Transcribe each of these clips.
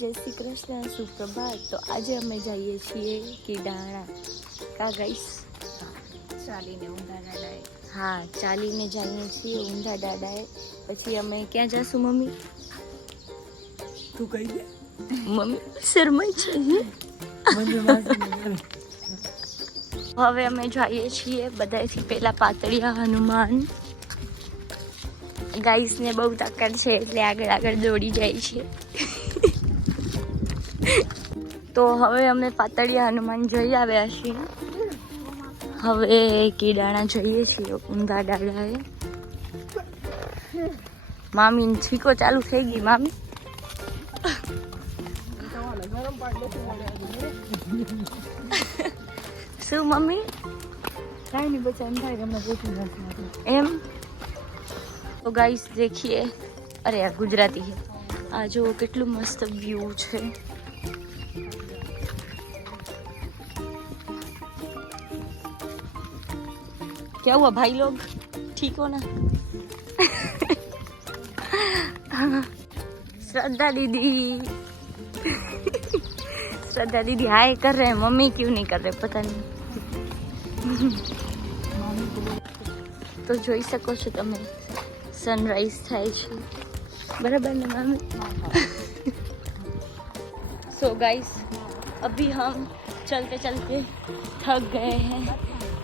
જય શ્રી કૃષ્ણ, સુપ્રભાત। તો આજે અમે જઈએ છીએ કીડાણા કા ગાઈસ, ચાલીને ઊંધા દાડાએ। હા, ચાલીને જઈએ છીએ ઊંધા દાડાએ। પછી અમે ક્યાં જશું મમ્મી? તું કહી દે। મમ્મી શરમાઈ છે। હવે અમે જઈએ છીએ બધાથી પહેલા પાતળિયા હનુમાન। ગાઈસ ને બહુ તાકાત છે એટલે આગળ આગળ દોડી જાય છે। તો હવે અમે પાતળિયા હનુમાન જઈ આવ્યા છીએ। હવે કીડાણા જઈએ છીએ ઊંધા દાડાએ। મામી છીકો ચાલુ થઈ ગઈ। મામી શું મમ્મી? કાંઈ નહીં બચ્ચા, એમ થાય કે હમણાં પહોંચી જશે એમ। તો ગાઈસ देखिए, अरे यार गुजराती है। आ जो કેટલું મસ્ત વ્યૂ છે। क्या हुआ भाई लोग, ठीक हो ना? श्रद्धा दीदी श्रद्धा दीदी हाय कर रहे हैं, मम्मी क्यों नहीं कर रहे पता नहीं। तो જોઈ શકો છો તમે सनराइज થાય છે, बराबर ना मामी? सो गाइस अभी हम चलते चलते थक गए हैं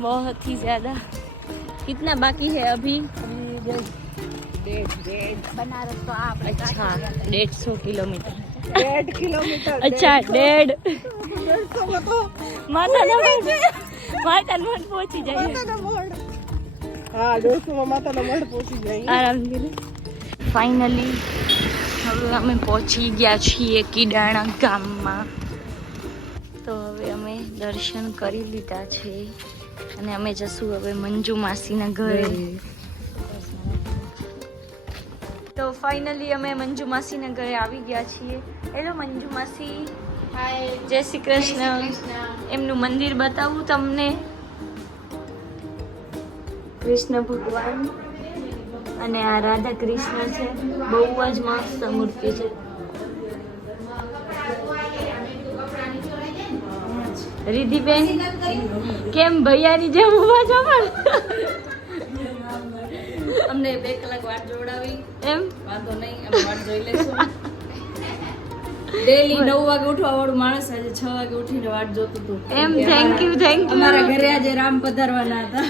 बहुत ही ज़्यादा। कितना बाकी है अभी? बनारस तो आप। अच्छा 150 किलोमीटर। 1.5 किलोमीटर। अच्छा 1.5 तो माता नमन पहुंची जाइए। हाँ 150 में माता नमन पहुंची जाइए आराम से। फाइनली હવે અમે પહોંચી ગયા છીએ કીડાણા ગામમાં। તો હવે અમે દર્શન કરી લીધા છે અને અમે જશું હવે મંજુ માસીના ઘરે। તો ફાઇનલી અમે મંજુ માસીના ઘરે આવી ગયા છીએ। હેલો મંજુ માસી। हाय, જય શ્રી કૃષ્ણ। એમનું મંદિર બતાવું તમને। કૃષ્ણ ભગવાન અને આ રાધા કૃષ્ણ છે, બહુ જ મસ્ત મૂર્તિ છે। रिधिबेन केम भैयानी जेम ઊભા છો પણ? અમને 2 કલાક વાટ જોડાવી એમ વાંધો નહીં, અમે વાટ જોઈ લેશું। ડેલી 9 વાગે ઉઠવા વાળું માણસ આજે 6 વાગે ઉઠીને વાટ જોતું હતું। એમ થેન્ક યુ અમારા ઘરે આજે રામ પધારવાના હતા।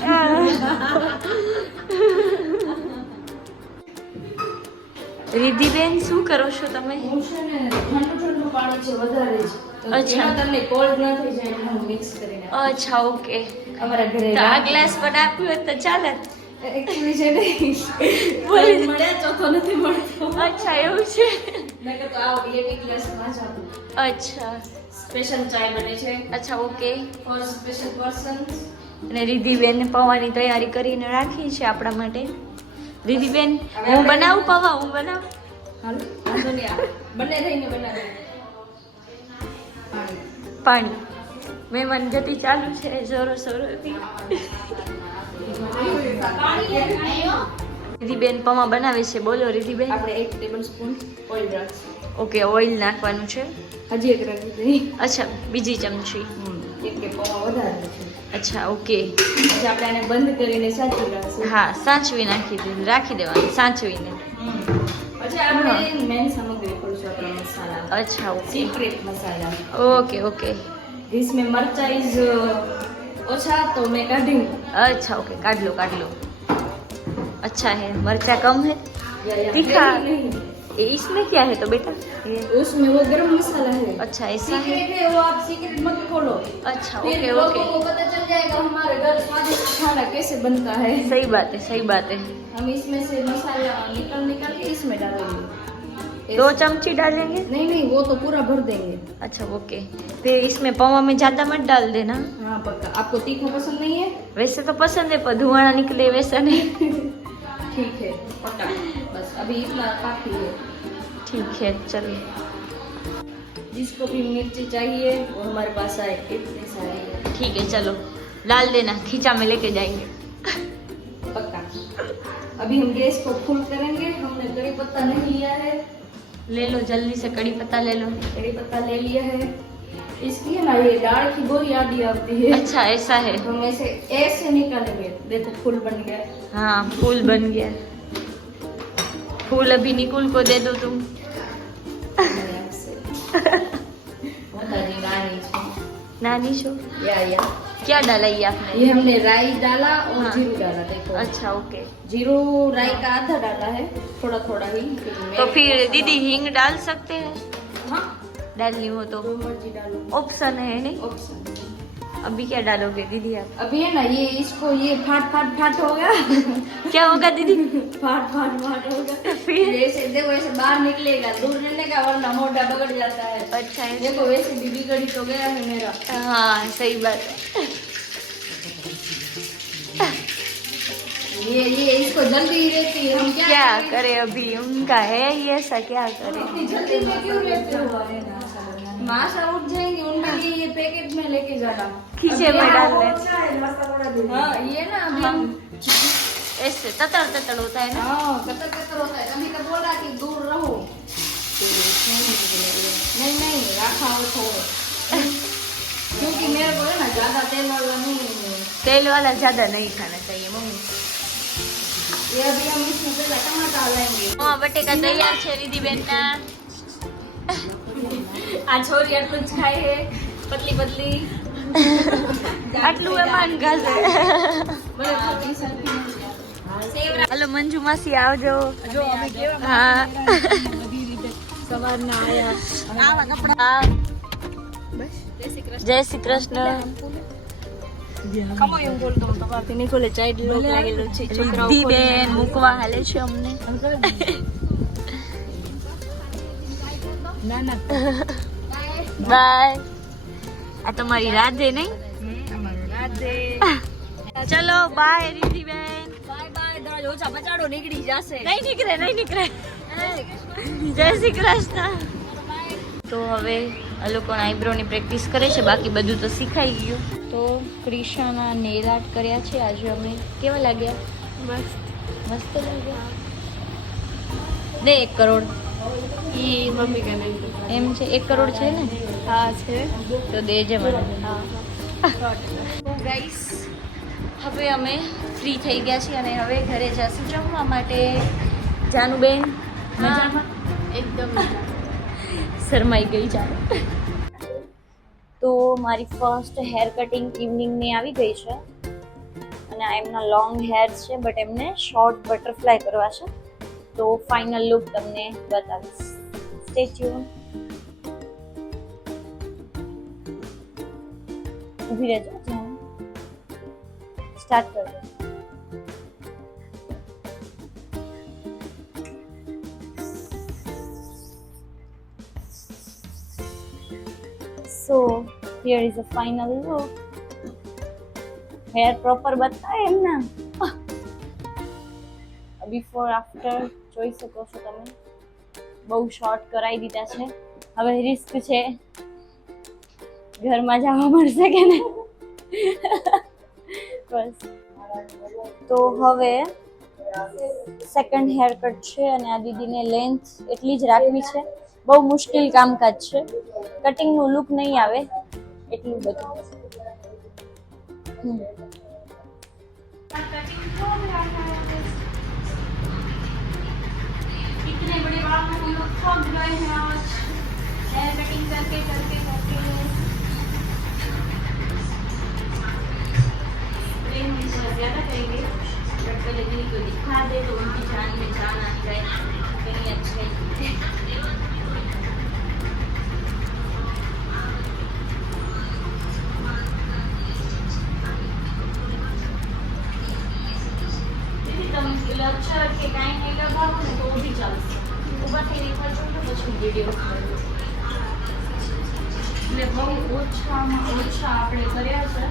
रिधिबेन શું કરો છો તમે? હું છે ને ઠંડુ પાણી છે વધારે છે, તો અચ્છા। જેમાં તમને કોલ્ડ ન થઈ જાય એટલે હું મિક્સ કરીને અચ્છા ઓકે। અમારા ઘરે તો આ ગ્લાસ પણ આપ્યું હોત તો ચાલે। એક્ચ્યુઅલી છે ને બોલ। મળ્યા ચોથો નથી મળતો, અચ્છા એવું છે। નકર તો આ VIP ક્લાસમાં જ હતું। અચ્છા સ્પેશિયલ ચાય બને છે અચ્છા ઓકે। Four special persons. અને रिधिबेन પૌવાની તૈયારી કરીને રાખી છે આપણા માટે। रिधिबेन હું બનાવું પૌવા? હું બનાવું? હાલો વાંધો નહીં, આ બંને થઈને બનાવે। પાણી મહેમાન ગતિ ચાલુ છે જોરો શોરોથી। रिधिबेन પૌવા બનાવે છે। બોલો रिधिबेन। આપણે 1 ટેબલસ્પૂન ઓઇલ રાખીશું। ઓકે ઓઇલ નાખવાનું છે। હજી એક રાખી દઈએ। અચ્છા બીજી ચમચી। એક કે પૌવા વધારે છે। અચ્છા ઓકે। પછી આપણે આને બંધ કરીને સાચવી રાખશું। હા સાચવી રાખી દેવાનું સાચવીને। પછી આપણે મેન સામગ્રી ખોલશું આપણા મસાલા। અચ્છા okay secret masala. Okay okay. इसमें मरचा इज ओछा तो मैं काटूंगी। अच्छा ओके काट लो अच्छा है। मरचा कम है तीखा नहीं, इसमें क्या है तो बेटा ये? उसमें वो गरम मसाला है। अच्छा ऐसा है। सीक्रेट है वो, आप सीक्रेट मत खोलो। अच्छा फिर ओके लोगों ओके को पता चल जाएगा हमारे घर स्वादिष्ट खाना कैसे बनता है। सही बात है सही बात है। हम इसमें से मसाला निकाल के इसमें डालेंगे। 2 चमची डालेंगे? नहीं वो तो पूरा भर देंगे। अच्छा ओके। फिर इसमें पौवा में ज्यादा मत डाल देना। हाँ पक्का। आपको तीखा पसंद नहीं है? वैसे तो पसंद है पर धुआं निकले वैसा नहीं। ठीक है पक्का। बस अभी इतना काफी है। ठीक है चलो। जिसको भी मिर्ची चाहिए वो हमारे पास आए, इतनी सारी है। ठीक है चलो डाल देना, खींचा में लेके जाएंगे। पक्का। अभी हम गैस को फुल करेंगे। हमने कड़ी पत्ता नहीं लिया है, ले लो जल्दी से, कड़ी पत्ता ले लो। कड़ी पत्ता ले लिया है। इसकी है ना ये दाल की गोली आधी आती है। अच्छा ऐसा है। हम ऐसे निकालेंगे। देखो फूल बन गया। हाँ फूल बन गया। फूल अभी निकुल को दे दो तुम। नानी शो या क्या डाला ये आपने? ये हमने राई डाला और हाँ। जीरू डाला। देखो अच्छा ओके। जीरू राई का आधा डाला है, थोड़ा थोड़ा ही। तो फिर दीदी हींग डाल सकते हैं? हाँ डालनी हो तो जो मर्जी डालो, ऑप्शन है नहीं। ऑप्शन। अभी क्या डालोगे दीदी आप? अभी है ना ये इसको ये फाट हो गया। क्या होगा दीदी? फाट होगा। फिर ऐसे देखो ऐसे बाहर निकलेगा, दूर रहने का, वरना मोटा बगड़ जाता है। अच्छा है। देखो वैसे भी बिगड़ी तो गया है मेरा। हाँ सही बात है। ये इसको जल्दी ही रहती है। हम क्या करे अभी, उनका है ये ऐसा, क्या करे। इतनी जल्दी में क्यों रहते हो? माशा उठ जाएंगे, उनके लिए ये पैकेट में लेके जाना, खींचे में डाल दे। हाँ ये ना अभी हम ऐसे ततर होता है ना। हाँ कतर होता है। अभी तो बोला कि दूर रहो। नहीं रखा हो थोड़ा, क्योंकि मेरे को है ना ज्यादा तेल वाला नहीं। तेल वाला ज्यादा नहीं खाना चाहिए मम्मी। ये अभी हम इसमें पहले टमाटर डालेंगे। हाँ बटेका तैयार છે રીધી બેન ના। આ છોરી આટલું જ ખાય છે, પતલી પતલી। આટલું એમાં ગાજર। બળે પતલી સરખી। હલો મંજુ માસી આવજો। જો અમે કેવા હા બધી રીતે સવારના આયા। આવા કપડા હા બસ જય શ્રી કૃષ્ણ। ખમો એવું બોલતો હું તમારથી નિકોલે ચાઇલ્ડ લોક લાગેલો છે। છોકરાઓ રીધી બેન મૂકવા હાલે છે અમને। ના ના બાય। આ તમારી રાધે નહીં? અમારો રાધે। ચલો બાય રીધી બેન। Bye bye. દરવાજો ઓછા બચાડો નીકળી જશે। નહીં નીકળે। જય શ્રી કૃષ્ણ। તો હવે આ લોકો આઈબ્રોની પ્રેક્ટિસ કરે છે, બાકી બધું તો શીખાઈ ગયું। તો ક્રિશાના નેલ આર્ટ કર્યા છે આજે અમે। કેવા લાગ્યા? મસ્ત લાગ્યા। દે 1 કરોડ। ઈ મમ્મી કે નહીં એમ છે 1 કરોડ છે ને? હા છે। તો દેજે મને। હા ગાઈસ હવે અમે ફ્રી થઈ ગયા છીએ અને હવે ઘરે જશું જમવા માટે। જાનુબેન મજામાં? એકદમ શરમાઈ ગઈ જાનુ। તો મારી ફર્સ્ટ હેર કટિંગ ઇવનિંગની આવી ગઈ છે અને આ એમના લોંગ હેર્સ છે, બટ એમને શોર્ટ બટરફ્લાય કરવા છે। તો ફાઇનલ લુક તમને બતાવીશ, સ્ટે ટ્યુન। ઊભી રહેજો, સ્ટાર્ટ કરજો। So here is a final look. Hair proper બતાય એમ ના? બિફોર આફ્ટર જોઈ શકો છો તમે। બહુ શોર્ટ કરાવી દીધા છે। હવે રિસ્ક છે ઘરમાં જવા મળશે કે નહીં। બસ તો હવે સેકન્ડ હેર કટ છે અને આ દીદીને લેન્થ એટલી જ રાખવી છે। બહુ મુશ્કેલ કામકાજ છે, કટિંગનું લુક નહીં આવે એટલું બધું। इतने बड़े बाल को हम लोग थक गए हैं आज हेयर कटिंग करके करके करके। प्रेम भी थोड़ा ज्यादा करेंगे, बट पहले दीदी को दिखा दे तो उनकी जान में जान आ जाए, कहीं अच्छा ही। अच्छा के टाइम नहीं लगा तो वो भी चलશે। ऊपर થી નિકળ જો તો પછી વિડિયો એટલે બહુ ઓછા આપણે કર્યા છે।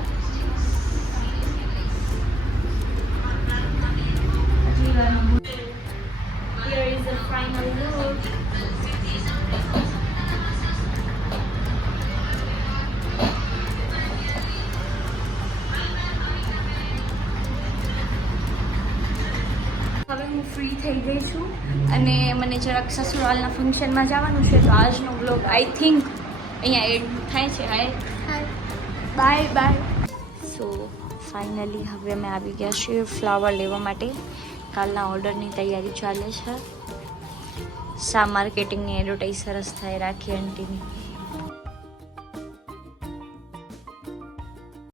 Here is the final look. હવે હું ફ્રી થઈ ગઈ છું અને મને જરાક સસુરાલના ફંક્શનમાં જવાનું છે, તો આજનો બ્લોગ આઈ થિંક અહીંયા એડ થાય છે. Hi bye bye. So finally હવે અમે આવી ગયા છીએ ફ્લાવર લેવા માટે. કાલના ઓર્ડરની તૈયારી ચાલે છે. માર્કેટિંગની એડવર્ટાઈઝ સરસ થાય રાખી આંટીની.